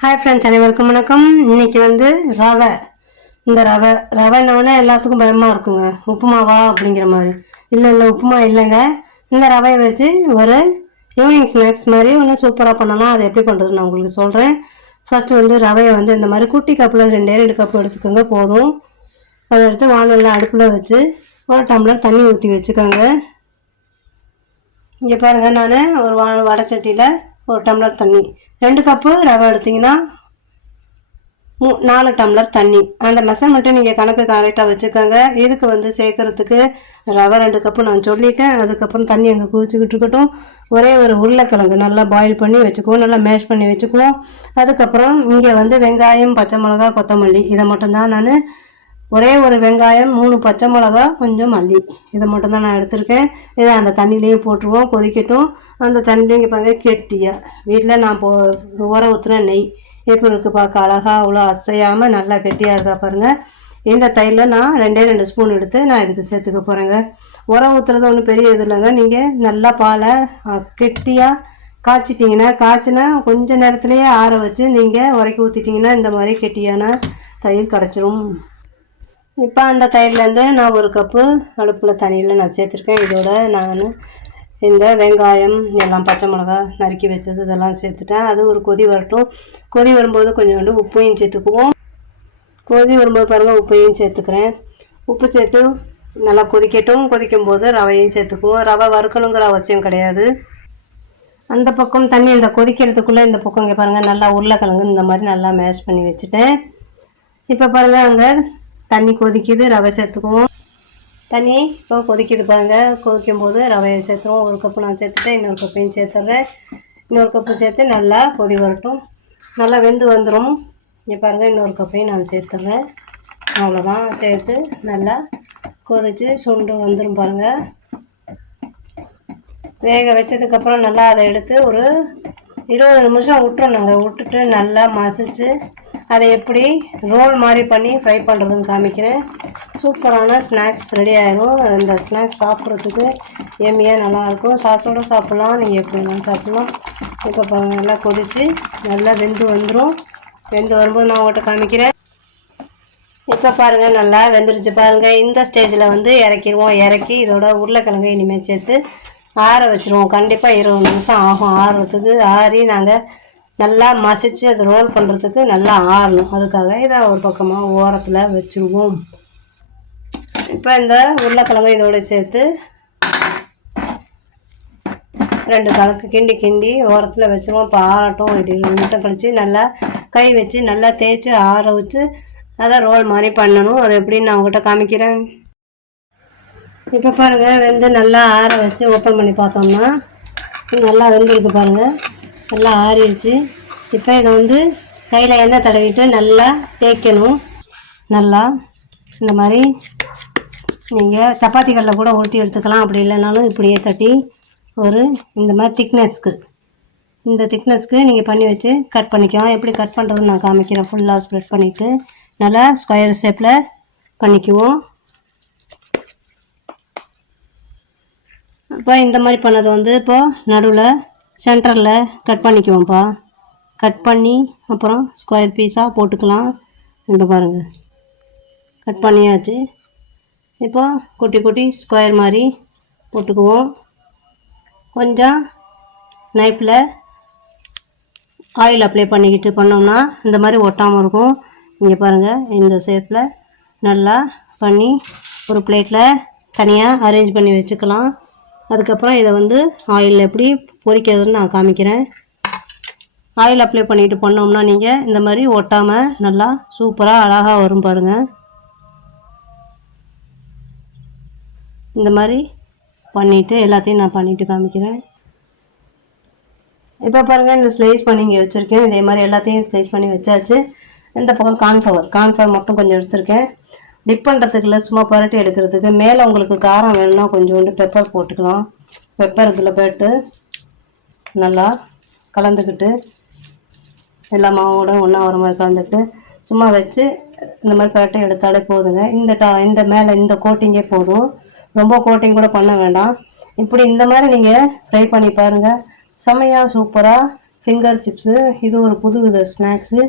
Hi friends அனைவருக்கும் வணக்கம். இன்னைக்கு வந்து ரவை. இந்த ரவை ரவைன்னொடனே எல்லாத்துக்கும் பயமாக இருக்குங்க. உப்புமாவா அப்படிங்கிற மாதிரி. இல்லை இல்லை உப்புமா இல்லைங்க. இந்த ரவையை வச்சு ஒரு ஈவினிங் ஸ்நாக்ஸ் மாதிரி ஒன்று சூப்பராக பண்ணலாம். அது எப்படி பண்ணுறது நான் உங்களுக்கு சொல்கிறேன் ஃபஸ்ட்டு வந்து ரவையை வந்து இந்த மாதிரி குட்டி கப்பில் ரெண்டே ரெண்டு கப் எடுத்துக்கோங்க போதும். அதை எடுத்து வானலில் அடுப்பில் வச்சு ஒரு டம்ளர் தண்ணி ஊற்றி வச்சுக்கோங்க. இங்கே பாருங்கள் நான் ஒரு வா வடை சட்டியில் ஒரு டம்ளர் தண்ணி ரெண்டு கப்பு ரவை எடுத்தீங்கன்னா மூ நாலு டம்ளர் தண்ணி. அந்த மெஷர்மெண்ட்டை நீங்கள் கணக்கு கரெக்டாக வச்சுக்கோங்க. இதுக்கு வந்து சேர்க்குறதுக்கு ரவை ரெண்டு கப்பு நான் சொல்லிட்டேன். அதுக்கப்புறம் தண்ணி அங்கே குதிச்சுக்கிட்டு இருக்கட்டும். ஒரே ஒரு உருளைக்கிழங்கு நல்லா பாயில் பண்ணி வச்சுக்குவோம். நல்லா மேஷ் பண்ணி வச்சுக்குவோம். அதுக்கப்புறம் இங்கே வந்து வெங்காயம் பச்சை மிளகா கொத்தமல்லி இதை மட்டும்தான் நான் ஒரே ஒரு வெங்காயம் மூணு பச்சை மிளகா கொஞ்சம் மல்லி. இதை மட்டும்தான் நான் எடுத்திருக்கேன். இதை அந்த தண்ணியிலையும் போட்டுருவோம் கொதிக்கட்டும். அந்த தண்ணிலையும் பாருங்கள் கெட்டியாக வீட்டில் நான் போ ஊற ஊற்றுன நெய். எப்படி இருக்குது பார்க்க அழகாக அவ்வளோ அசையாமல் நல்லா கெட்டியாக இருக்கா பாருங்கள் இந்த தயிரில் நான் ரெண்டே ரெண்டு ஸ்பூன் எடுத்து நான் இதுக்கு சேர்த்துக்க போகிறேங்க உரம் ஊற்றுறது ஒன்றும் பெரிய இது இல்லைங்க. நீங்கள் நல்லா பாலை கெட்டியாக காய்ச்சிட்டிங்கன்னா காய்ச்சினா கொஞ்ச நேரத்துலேயே ஆற வச்சு நீங்கள் உரைக்கி ஊற்றிட்டிங்கன்னா இந்த மாதிரி கெட்டியான தயிர் கிடச்சிரும். இப்போ அந்த தயிர்லேருந்து நான் ஒரு கப்பு அடுப்பில் தண்ணியில் நான் சேர்த்துருக்கேன். இதோட நான் இந்த வெங்காயம் எல்லாம் பச்சை மிளகா நறுக்கி வச்சது இதெல்லாம் சேர்த்துட்டேன். அது ஒரு கொதி வரட்டும். கொதி வரும்போது கொஞ்சோண்டு உப்பையும் சேர்த்துக்குவோம். கொதி வரும்போது பாருங்கள் உப்பையும் சேர்த்துக்கிறேன். உப்பு சேர்த்து நல்லா கொதிக்கட்டும். கொதிக்கும் போது ரவையும் சேர்த்துக்குவோம். ரவை வறுக்கணுங்கிற அவசியம் கிடையாது. அந்த பக்கம் தண்ணி இந்த கொதிக்கிறதுக்குள்ளே இந்த பக்கம் இங்கே பாருங்கள் நல்லா உருளைக்கிழங்கு இந்த மாதிரி நல்லா மேஷ் பண்ணி வச்சுட்டேன். இப்போ பாருங்கள் அங்கே தண்ணி கொதிக்குது ரவை சேர்த்துக்குவோம். தண்ணி இப்போ கொதிக்குது பாருங்கள் கொதிக்கும் போது ரவையை சேர்த்துருவோம். ஒரு கப்பு நான் சேர்த்துட்டேன் இன்னொரு கப்பையும் சேர்த்துட்றேன் இன்னொரு கப்பு சேர்த்து நல்லா கொதி வரட்டும். நல்லா வெந்து வந்துடும் இங்கே பாருங்கள் இன்னொரு கப்பையும் நான் சேர்த்துட்றேன் அவ்வளோதான் சேர்த்து நல்லா கொதித்து சுண்டு வந்துடும் பாருங்கள் வேக வச்சதுக்கப்புறம் நல்லா அதை எடுத்து ஒரு இருபது நிமிஷம் விட்டுறணுங்க விட்டுட்டு நல்லா மசிச்சு அதை எப்படி ரோல் மாதிரி பண்ணி ஃப்ரை பண்ணுறதுன்னு காமிக்கிறேன். சூப்பரான ஸ்நாக்ஸ் ரெடி ஆகிடும் இந்த ஸ்நாக்ஸ் சாப்பிட்றதுக்கு எம்மியாக நல்லாயிருக்கும். சாசோட சாப்பிட்லாம். நீங்கள் எப்படி வேணாலும் சாப்பிட்லாம். இப்போ நல்லா கொதித்து நல்லா வெந்து வந்துடும் வெந்து வரும்போது நான் உங்கள்கிட்ட காமிக்கிறேன். இப்போ பாருங்கள் நல்லா வெந்துடுச்சு பாருங்கள் இந்த ஸ்டேஜில் வந்து இறக்கிடுவோம் இறக்கி இதோட உருளைக்கிழங்கு இனிமேல் சேர்த்து ஆற வச்சுருவோம். கண்டிப்பாக இருபது நிமிஷம் ஆகும். ஆறுறதுக்கு ஆறி நாங்கள் நல்லா மசிச்சு அதை ரோல் பண்ணுறதுக்கு நல்லா ஆறணும். அதுக்காக இதை ஒரு பக்கமாக ஓரத்தில் வச்சுருவோம். இப்போ இந்த உருளைக்கிழங்கு இதோட சேர்த்து ரெண்டு கலக்கு கிண்டி கிண்டி ஓரத்தில் வச்சுருவோம். இப்போ ஆறட்டும். ஒரு இருபது நிமிஷம் கழித்து நல்லா கை வச்சு நல்லா தேய்ச்சி ஆற வச்சு அதை ரோல் மாதிரி பண்ணணும். அது எப்படின்னு நான் உங்கள்கிட்ட காமிக்கிறேன். இப்போ பாருங்கள் வெந்து நல்லா ஆற வச்சு ஓப்பன் பண்ணி பார்த்தோம்னா நல்லா வெந்திருக்கு பாருங்கள் நல்லா ஆறிடுச்சு. இப்போ இதை வந்து கையில் எண்ணெய் தடவிட்டு நல்லா தேய்க்கணும். நல்லா இந்த மாதிரி நீங்கள் சப்பாத்தி கல்லில் கூட ஊட்டி எடுத்துக்கலாம். அப்படி இல்லைனாலும் இப்படியே தட்டி ஒரு இந்த மாதிரி திக்னஸ்க்கு இந்த திக்னஸ்க்கு நீங்கள் பண்ணி வச்சு கட் பண்ணிக்கலாம். எப்படி கட் பண்ணுறதுன்னு நான் காமிக்கிறேன். ஃபுல்லாக ஸ்ப்ரெட் பண்ணிவிட்டு நல்லா ஸ்கொயர் ஷேப்பில் பண்ணிக்குவோம். இப்போ இந்த மாதிரி பண்ணது வந்து இப்போது நடுவில் சென்டரில் கட் பண்ணிக்குவோம்ப்பா. கட் பண்ணி அப்புறம் ஸ்கொயர் பீஸாக போட்டுக்கலாம். இந்த பாருங்கள் கட் பண்ணியாச்சு. இப்போ குட்டி குட்டி ஸ்கொயர் மாதிரி போட்டுக்குவோம். கொஞ்சம் நைஃப்பில் ஆயில் அப்ளை பண்ணிக்கிட்டு பண்ணோம்னா இந்த மாதிரி ஒட்டாமல் இருக்கும். இங்கே பாருங்கள் இந்த ஷேப்பில் நல்லா பண்ணி ஒரு பிளேட்டில் தனியாக அரேஞ்ச் பண்ணி வச்சுக்கலாம். அதுக்கப்புறம் இதை வந்து ஆயிலில் எப்படி பொரிக்கிறதுன்னு நான் காமிக்கிறேன். ஆயில் அப்ளை பண்ணிட்டு பண்ணோம்னா நீங்கள் இந்த மாதிரி ஒட்டாமல் நல்லா சூப்பராக அழகாக வரும் பாருங்கள் இந்த மாதிரி பண்ணிவிட்டு எல்லாத்தையும் நான் பண்ணிவிட்டு காமிக்கிறேன். இப்போ பாருங்கள் இந்த ஸ்லைஸ் பண்ணி இங்கே வச்சுருக்கேன். இதே மாதிரி எல்லாத்தையும் ஸ்லைஸ் பண்ணி வச்சாச்சு. இந்த பக்கம் கார்ன்ஃப்ளவர் கார்ன்ஃப்ளவர் மட்டும் கொஞ்சம் எடுத்துருக்கேன். டிப் பண்ணுறதுக்கு இல்லை சும்மா புரட்டி எடுக்கிறதுக்கு மேலே உங்களுக்கு காரம் வேணும்னா கொஞ்சோண்டு பெப்பர் போட்டுக்கலாம். பெப்பர் இதில் போட்டு நல்லா கலந்துக்கிட்டு எல்லா மாவோட ஒன்றா வர மாதிரி கலந்துக்கிட்டு சும்மா வச்சு இந்த மாதிரி கரெக்டாக எடுத்தாலே போதுங்க. இந்த டா இந்த மேலே இந்த கோட்டிங்கே போதும். ரொம்ப கோட்டிங் கூட பண்ண வேண்டாம். இப்படி இந்த மாதிரி நீங்கள் ஃப்ரை பண்ணி பாருங்கள் செமையாக சூப்பராக ஃபிங்கர் சிப்ஸு இது ஒரு புது வித ஸ்நாக்ஸு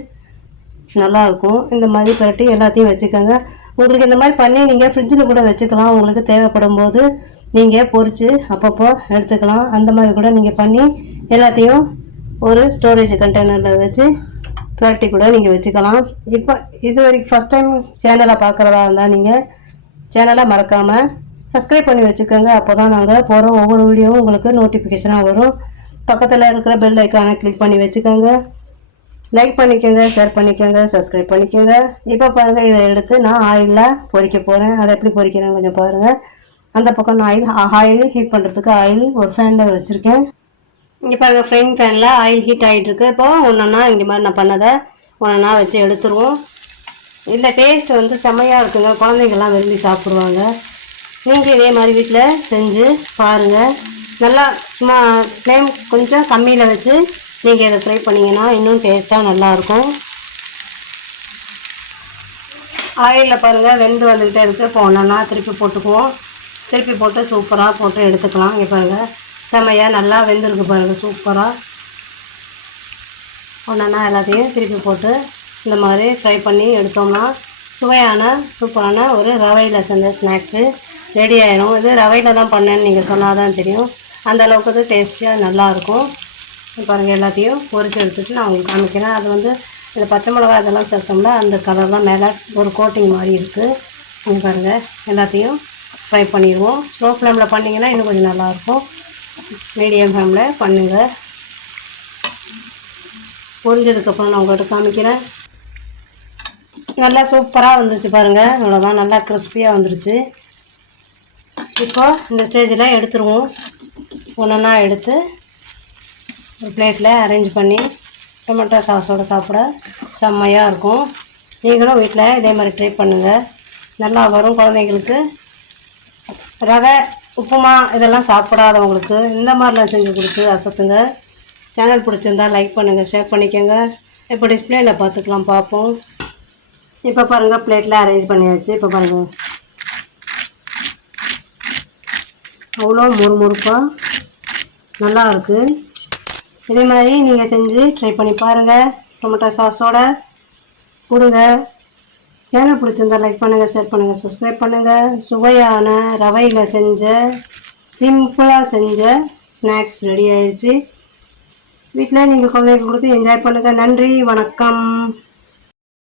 நல்லாயிருக்கும் இந்த மாதிரி பரட்டி எல்லாத்தையும் வச்சுக்கோங்க. உங்களுக்கு இந்த மாதிரி பண்ணி நீங்கள் ஃப்ரிட்ஜில் கூட வச்சுக்கலாம். உங்களுக்கு தேவைப்படும் போது நீங்கள் பொறிச்சு அப்பப்போ எடுத்துக்கலாம். அந்த மாதிரி கூட நீங்கள் பண்ணி எல்லாத்தையும் ஒரு ஸ்டோரேஜ் கண்டெய்னரில் வச்சு புரட்டி கூட நீங்கள் வச்சுக்கலாம். இப்போ இது வரைக்கும் ஃபஸ்ட் டைம் சேனலை பார்க்குறதா இருந்தால் நீங்கள் சேனலை மறக்காமல் சப்ஸ்கிரைப் பண்ணி வச்சுக்கோங்க. அப்போ தான் நாங்கள் போகிற ஒவ்வொரு வீடியோவும் உங்களுக்கு நோட்டிஃபிகேஷனாக வரும். பக்கத்தில் இருக்கிற பெல் ஐக்கானை கிளிக் பண்ணி வச்சுக்கோங்க. லைக் பண்ணிக்கோங்க ஷேர் பண்ணிக்கோங்க சப்ஸ்கிரைப் பண்ணிக்கோங்க. இப்போ பாருங்கள் இதை எடுத்து நான் ஆயிலில் பொறிக்க போகிறேன் அதை எப்படி பொறிக்கிறேன்னு கொஞ்சம் பாருங்கள் அந்த பக்கம் நான் ஆயில் ஆயில் ஹீட் பண்ணுறதுக்கு ஆயில் ஒரு ஃபேனில் வச்சுருக்கேன். இங்கே பாருங்கள் ஃப்ரைங் பேனில் ஆயில் ஹீட் ஆகிட்டு இருக்கு இப்போ ஒன்றா இங்கே மாதிரி நான் பண்ணதை ஒன்றா வச்சு எடுத்துருவோம். இந்த டேஸ்ட் வந்து செம்மையாக இருக்குங்க. குழந்தைங்கள்லாம் விரும்பி சாப்பிடுவாங்க. நீங்கள் இதே மாதிரி வீட்டில் செஞ்சு பாருங்கள் நல்லா சும்மா ஃப்ளேம் கொஞ்சம் கம்மியில் வச்சு நீங்கள் இதை ஃப்ரை பண்ணிங்கன்னா இன்னும் டேஸ்ட்டாக நல்லாயிருக்கும். ஆயிலில் பாருங்கள் வெந்து வந்துக்கிட்டே இருக்குது இப்போ ஒன்றா திருப்பி போட்டுக்குவோம். திருப்பி போட்டு சூப்பராக போட்டு எடுத்துக்கலாம். இங்கே பாருங்கள் செம்மையாக நல்லா வெந்திருக்கு பாருங்கள் சூப்பராக ஒன்றா எல்லாத்தையும் திருப்பி போட்டு இந்த மாதிரி ஃப்ரை பண்ணி எடுத்தோம்னா சுவையான சூப்பரான ஒரு ரவையில் செஞ்ச ஸ்நாக்ஸு ரெடி ஆகிடும் இது ரவையில் தான் பண்ணேன்னு நீங்கள் சொன்னால் தான் தெரியும். அந்த அளவுக்கு டேஸ்டியாக நல்லாயிருக்கும் பாருங்கள் எல்லாத்தையும் பொரிச்சு எடுத்துட்டு நான் உங்களுக்கு காமிக்கிறேன். அது வந்து இந்த பச்சை மிளகா இதெல்லாம் சேர்த்தோம்னா அந்த கலர்லாம் மேலே ஒரு கோட்டிங் மாதிரி இருக்குது நீங்கள் பாருங்கள் எல்லாத்தையும் ஃப்ரை பண்ணிடுவோம். ஸ்லோ ஃப்ளேமில் பண்ணிங்கன்னா இன்னும் கொஞ்சம் நல்லாயிருக்கும் மீடியம் ஃப்ளேமில் பண்ணுங்கள் பொரிஞ்சதுக்கப்புறம் நான் உங்கள்கிட்ட காமிக்கிறேன். நல்லா சூப்பராக வந்துருச்சு பாருங்கள் அவ்வளோதான் நல்லா கிறிஸ்பியாக வந்துருச்சு. இப்போ இந்த ஸ்டேஜில் எடுத்துருவோம். ஒன்றா எடுத்து ஒரு பிளேட்டில் அரேஞ்ச் பண்ணி டொமேட்டோ சாஸோடு சாப்பிட செம்மையாக இருக்கும். நீங்களும் வீட்டில் இதே மாதிரி ட்ரை பண்ணுங்கள் நல்லா வரும் குழந்தைங்களுக்கு. ரவை உப்புமா இதெல்லாம் சாப்பிடாதவங்களுக்கு இந்த மாதிரிலாம் செஞ்சு கொடுத்து அசத்துங்க. சேனல் பிடிச்சிருந்தா லைக் பண்ணுங்கள் ஷேர் பண்ணிக்கோங்க. இப்போ டிஸ்பிளேயில் பார்த்துக்கலாம் பார்ப்போம். இப்போ பாருங்கள் பிளேட்டில் அரேஞ்ச் பண்ணியாச்சு. இப்போ பாருங்கள் அவ்வளோ முறுமுறுப்பாக நல்லா இருக்குது இதே மாதிரி நீங்கள் செஞ்சு ட்ரை பண்ணி பாருங்கள் டொமேட்டோ சாஸோட கொடுங்க. சேனல் பிடிச்சிருந்தா லைக் பண்ணுங்கள் ஷேர் பண்ணுங்கள் சப்ஸ்கிரைப் பண்ணுங்கள் சுவையான ரவையில் செஞ்ச சிம்பிளாக செஞ்ச ஸ்நாக்ஸ் ரெடி ஆயிடுச்சு வீட்டில் நீங்கள் குழந்தைங்க கொடுத்து என்ஜாய் பண்ணுங்கள் நன்றி வணக்கம்.